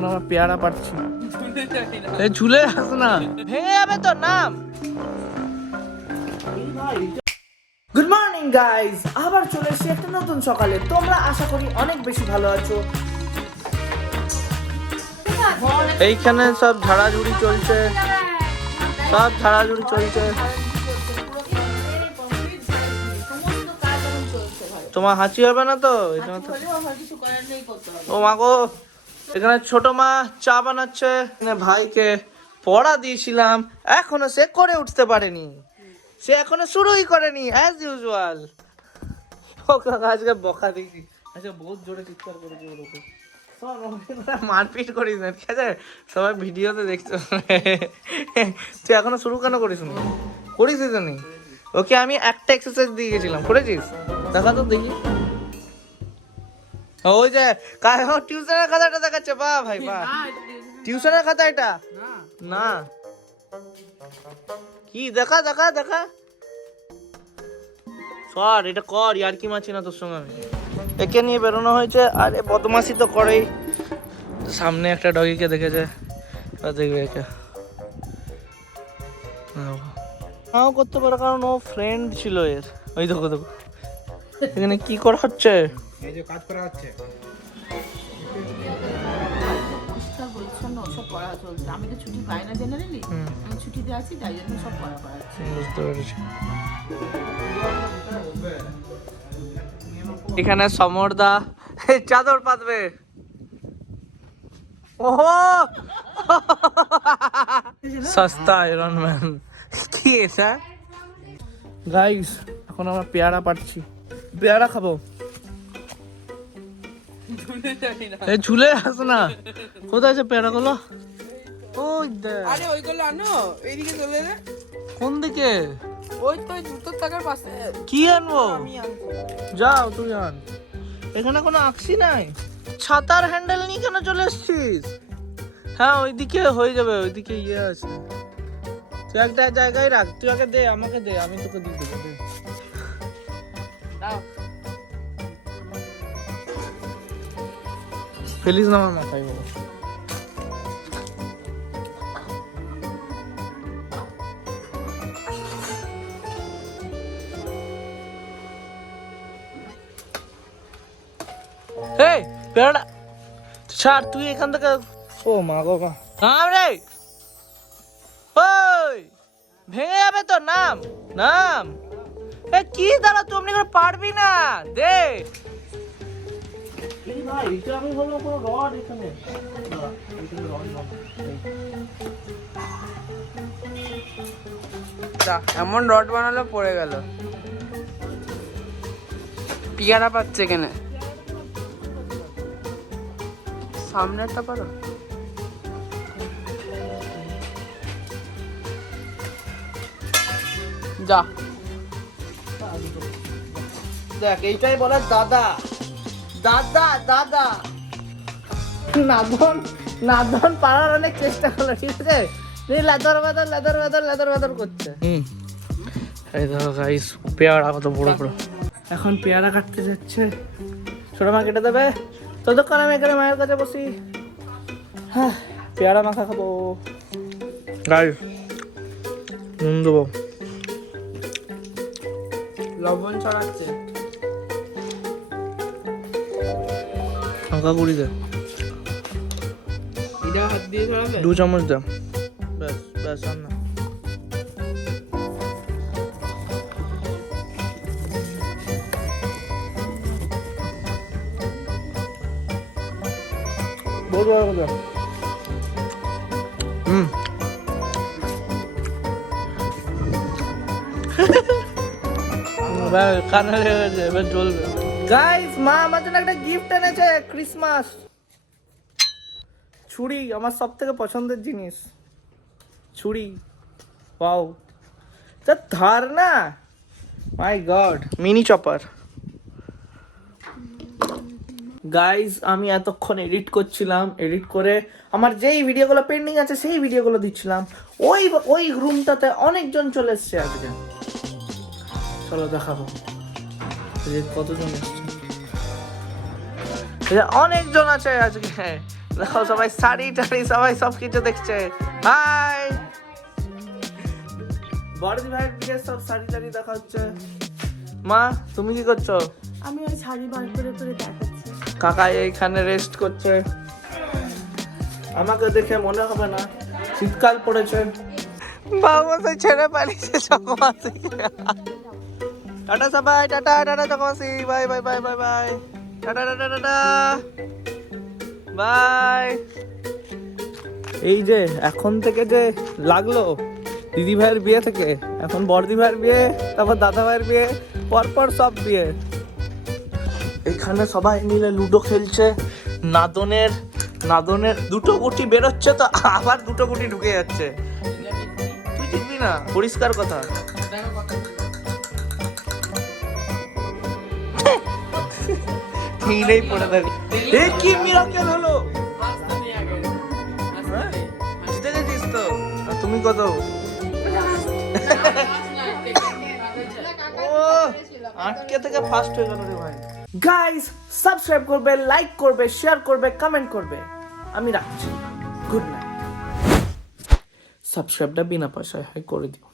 এখন আমরা পেয়ারা পাচ্ছি। এই ঝুলে আস না, ভেঙে যাবে তো নাম। গুড মর্নিং গাইস, আবার চলে এসেছি একটা নতুন সকালে। তোমরা আশা করি অনেক বেশি ভালো আছো। এইখানে সব ঝাড়াঝুড়ি চলছে, সব ঝাড়াঝুড়ি চলছে। তোমার হাঁচি হবে না তো? ও মা গো, এখানে ছোট মা চা বানাচ্ছে। ভাইকে পড়া দিয়েছিলাম, এখনো সে করে উঠতে পারেনি, সে এখনো শুরুই করেনি অ্যাজ ইউজুয়াল। ওকে আজকে বকা দিয়েছি, আচ্ছা বহুত জোরে চিৎকার করেছি ওর উপর। মারপিট করিস না, ঠিক আছে? সবাই ভিডিওতে দেখছো। তুই এখনো শুরু কেন করিস না? করিস তো নি? ওকে আমি একটা এক্সারসাইজ দিয়ে গেছিলাম, করেছিস? দেখা তো দেখি। ওই যে টিউশনের খাতাটা দেখাচ্ছে, বা ভাই বা, টিউশনের খাতা এটা না। কি দেখা দেখা দেখা সর, এটা কর, আর কি মাছি না তোর সঙ্গে আমি। একে নিয়ে বেরোনো হয়েছে, আর এ বদমাসি তো করেই। সামনে একটা ডগিকে দেখেছে, দেখবে একে নাও করতে পারে, কারণ ও ফ্রেন্ড ছিল এর। ওই দেখো দেখো এখানে কি করা হচ্ছে, এই যে কাজ করা হচ্ছে। আমি তো ছুটি পাই না জেনারেলি, আমি ছুটিতে আছি, তাই জন্য সব করা হচ্ছে। বুঝতে পেরেছি। এখানে সমরদা চাদর পাতবে। ওহো, সস্তা আয়রন ম্যান। কি এটা গাইস? এখন আমরা পেয়ারা পাচ্ছি, পেয়ারা খাবো। এই ঝুলে আস না, কোথায় আছে পেয়ারা গুলো? ওই দেখ। আরে ওইগুলো আনো, এইদিকে চলে এলে। কোন দিকে? ওই তো জুতোর টাকার পাশে। কি আনবো? আমি আনবো। যাও তুই আন। এখানে কোনো আকসি নাই। ছাতার হ্যান্ডেল নিয়ে কেন চলে এসছিস? হ্যাঁ ওইদিকে হয়ে যাবে, ওইদিকে ইয়ে আছে। তুই একটা জায়গায় রাখ, তুই আগে দে, আমাকে দে, আমি তোকে দিয়ে দেবো। দে। ফেলিস না আমার মাথায় বাবা। এই পেয়ারাটা ছাড়, তুই এখান থেকে। ও মা গো মা, নাম রে। ওই ভেঙে যাবে তো, নাম নাম। এ কি দাঁড়া, তুই অমনি করে পারবি না, দে। ভাই এটা আমি বলবো কোনো রড এখানে। এমন রড বানালো পড়ে গেল। পিয়ারা পাচ্ছে কেন? সামনেরটা পারো। যা দেখ, এইটাই বলে দাদা দাদা দাদা। নাদন নাদন পারার অনেক চেষ্টা করলো, ঠিক আছে? লেদার বেদর লেদার বেদর লেদার বেদর করছে। এই দেখো গাইস, পেয়ারা কত বড় বড়। এখন পেয়ারা কাটতে যাচ্ছে, ছোট মা কেটে দেবে। ততক্ষণ আমি এখানে মায়ের কাছে বসি। হ্যাঁ, পেয়ারা মাখা খাবো গাইস, নুন দেবো। লবণ ছড়াচ্ছে। লঙ্কা গুঁড়ি দে, এটা হাত দিয়ে ছড়াবে। 2 চামচ দে, ব্যাস ব্যাস। আর না, বহুত বড় কথা। কানে লেগেছে, এবার চলবে। গাইস, মা আমার জন্য একটা গিফট এনেছে, ক্রিসমাস ছুরি। আমার সব থেকে পছন্দের জিনিস ছুরি। ওয়াও, যা ধার না, মাই গড, মিনি চপার। গাইস, আমি এতক্ষণ এডিট করছিলাম, এডিট করে আমার যেই ভিডিওগুলো পেন্ডিং আছে সেই ভিডিওগুলো দিচ্ছিলাম। ওই রুমটাতে অনেকজন চলে এসছে আজকে। চলো দেখাবো কতজন এসছে। অনেকজন আছে আজকে, দেখো সবাই শাড়ি টাড়ি সবাই সবকিছু দেখছে। হাই বড়দি ভাইয়ের বিয়ে সব শাড়ি টাড়ি দেখা হচ্ছে। মা তুমি কি করছো? আমি ওই শাড়ি বার করে করে দেখাচ্ছি। কাকা এইখানে রেস্ট করছে। আমাকে দেখে মনে হবে না শীতকাল পড়েছে। বাবা তো ছেড়ে পালিয়েছে চকমাসি। টাটা সবাই, টাটা টাটা চকমাসি, bye bye bye bye bye, tata tata tata bye. এই যে এখন থেকে যে লাগলো দিদি ভাইয়ের বিয়ে থেকে, এখন বড়দি ভাইয়ের বিয়ে, তারপর দাদা ভাইয়ের বিয়ে, পরপর সব বিয়ে। এখানে সবাই মিলে লুডো খেলছে। নাদনের নাদনের দুটো গুটি বেরোচ্ছে তো আবার দুটো গুটি ঢুকে যাচ্ছে। তুই জিতবি না, পরিষ্কার কথা। ঠিকই পড়ে থাকি। এ কি মিরাকেল হলো! হ্যাঁ? জিতে গেছিস তো। আর তুমি কত? ও আটকে থেকে ফার্স্ট হয়ে গেল রে ভাই। গাইস সাবস্ক্রাইব করবে, লাইক করবে, শেয়ার করবে, কমেন্ট করবে। আমি রাখছি, গুড নাইট। সাবস্ক্রাইবটা বিনা পয়সায় হয় করে দিও।